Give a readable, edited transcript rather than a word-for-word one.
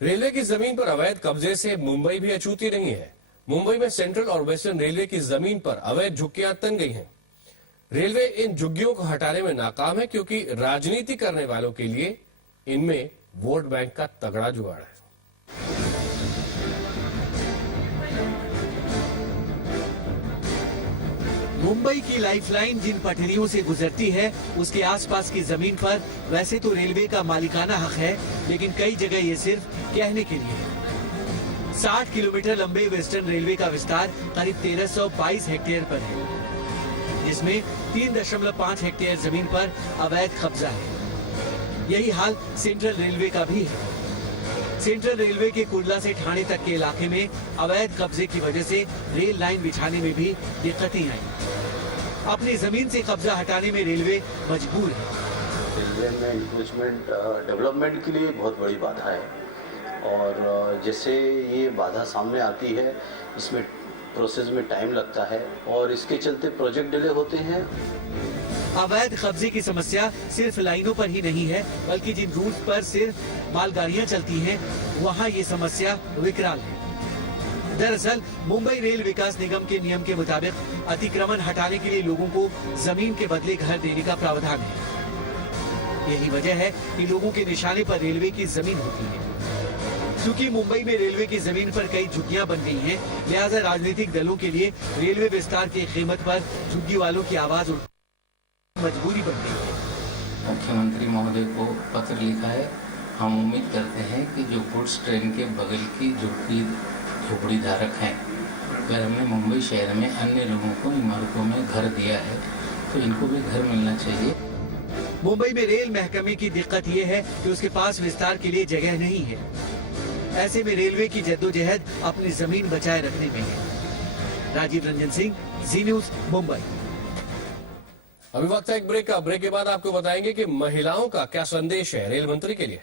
Railway की जमीन पर अवैध कब्जे से मुंबई भी अछूती नहीं है। मुंबई में सेंट्रल और वेस्टर्न रेलवे की जमीन पर अवैध झुग्गियां तन गई हैं। रेलवे इन झुग्गियों को हटाने में नाकाम है क्योंकि राजनीति करने वालों के लिए इनमें वोट बैंक का तगड़ा जुगाड़ है। मुंबई की लाइफलाइन जिन पटरियों से गुजरती है उसके आसपास की जमीन पर वैसे तो रेलवे का मालिकाना हक है, लेकिन कई जगह ये सिर्फ कहने के लिए है। 60 किलोमीटर लंबे वेस्टर्न रेलवे का विस्तार करीब 1322 हेक्टेयर पर है, जिसमें 3.5 हेक्टेयर जमीन पर अवैध कब्जा है। यही हाल सेंट्रल रेलवे का भी है। सेंट्रल रेलवे के कुर्ला से ठाणे तक के इलाके में अवैध कब्जे की वजह से रेल लाइन बिछाने में भी दिक्कतें आई। अपनी जमीन से कब्जा हटाने में रेलवे मजबूर है। रेलवे में इंक्रोचमेंट डेवलपमेंट के लिए बहुत बड़ी बाधा है और जैसे ये बाधा सामने आती है इसमें प्रोसेस में टाइम लगता है और इसके चलते प्रोजेक्ट डिले होते हैं। अवैध कब्जे की समस्या सिर्फ लाइनों पर ही नहीं है, बल्कि जिन रूट पर सिर्फ मालगाड़ियां चलती हैं वहां ये समस्या विकराल है। दरअसल मुंबई रेल विकास निगम के नियम के मुताबिक अतिक्रमण हटाने के लिए लोगों को जमीन के बदले घर देने का प्रावधान है। यही वजह है कि लोगों के निशाने पर रेलवे की जमीन होती है। क्योंकि मुंबई में रेलवे की जमीन पर कई झुग्गियां बन गई हैं, लिहाजा राजनीतिक दलों के लिए रेलवे विस्तार की कीमत पर झुग्गी वालों की आवाज मजबूरी बन गई है। मुख्यमंत्री महोदय को पत्र लिखा है। हम उम्मीद करते हैं कि जो गुड्स ट्रेन के बगल की झोपड़ी धारक हैं, अगर हमने मुंबई शहर में अन्य लोगों को इमारतों में घर दिया है तो इनको भी घर मिलना चाहिए। मुंबई में रेल महकमे की दिक्कत ये है कि उसके पास विस्तार के लिए जगह नहीं है। ऐसे में रेलवे की जद्दोजहद अपनी जमीन बचाए रखने में है। राजीव रंजन सिंह, जी न्यूज, मुंबई। अभी वक्त है एक ब्रेक का। ब्रेक के बाद आपको बताएंगे कि महिलाओं का क्या संदेश है रेल मंत्री के लिए।